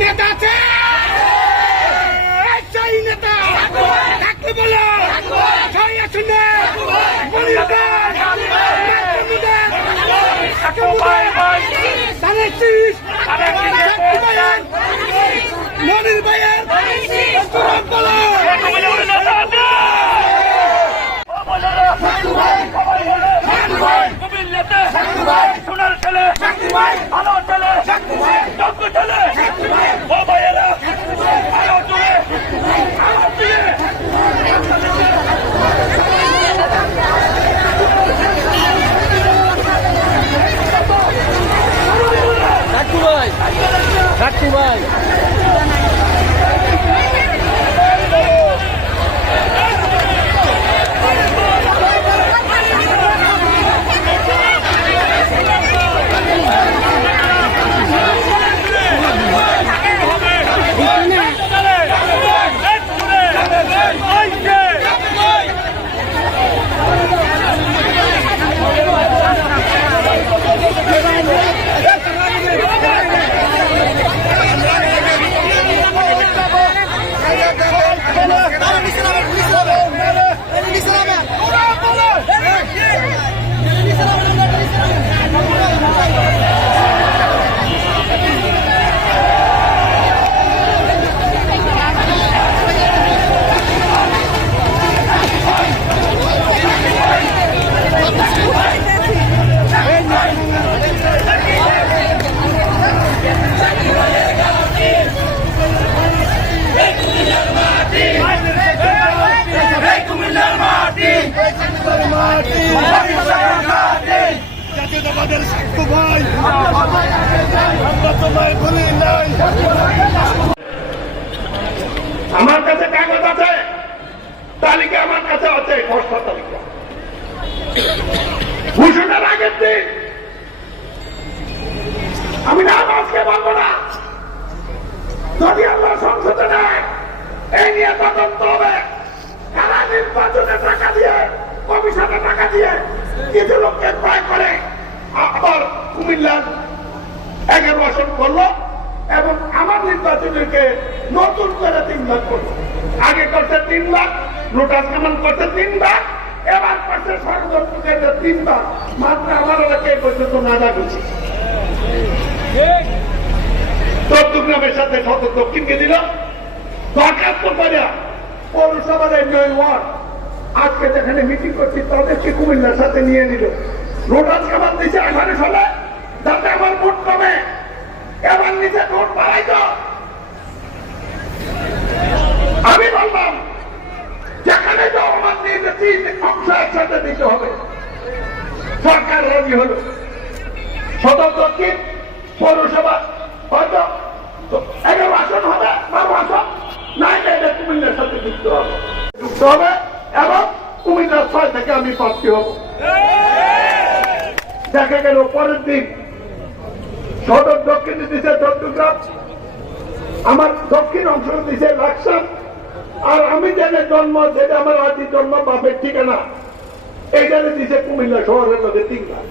নেতা আছে নেতা ডাকতে বলো শুনে মনির ভাইয়ের সোনার ছেলে ভালো ছেলে যোগ্য ছেলে ও ভাইয়েরা ভাই জাতীয়তাবাদের সাক্ষ্য ভাই আমরা তোমায় ভুলি নাই। আমার কাছে কাগজ আছে, তালিকা আমার কাছে আছে, খসড়া তালিকা ঘোষণার আগের দিন আমি নাম আজকে বলবো না, যদি আল্লাহ সংসদে নেয় এই নিয়ে তদন্ত হবে। কারা নির্বাচনে টাকা দিয়ে, কমিশনে টাকা দিয়ে কিছু লোককে ক্রয় করে আবার কুমিল্লার 11 আসন করলো এবং আমার নির্বাচনীকে নতুন করে 3 লাখ করলো। আগে করছে 3 লাখ, লোটাস কামান করছে 3 লাখ, এবার করছে সর্বোচ্চ 3 লাখ। মাত্র আমার এলাকায় পর্যন্ত নাদা করছে চট্টগ্রামের সাথে শত দক্ষিণকে দিল দরখাস্ত করে পৌরসভার এনজয় ওয়ার্ড। আজকে যেখানে মিটিং করছি তাদেরকে কুমিল্লার সাথে নিয়ে নিল। রোডাস কামান দিচ্ছে 18 সালে, যাতে আমার ভোট কমে। এবার নিচে ভোট বাড়াইত। আমি বললাম যেখানে তো আমার অংশ একসাথে দিতে হবে। সরকার রাজি হল। সদর দক্ষিণ পৌরসভা হয়তো 11 আসন হবে, 12 আসন নাই, এটা কুমিল্লার সাথে যুক্ত হবে এবং কুমিল্লার 6 থেকে আমি প্রার্থী হব। দেখা গেল পরের দিন সদর দক্ষিণে দিছে চট্টগ্রাম, আমার দক্ষিণ অংশ দিছে লাকসাম, আর আমি যেটা জন্ম, যেটা আমার আদি জন্ম বাপের ঠিকানা, এইখানে দিছে কুমিল্লা শহরের লোকের 3 লাখ।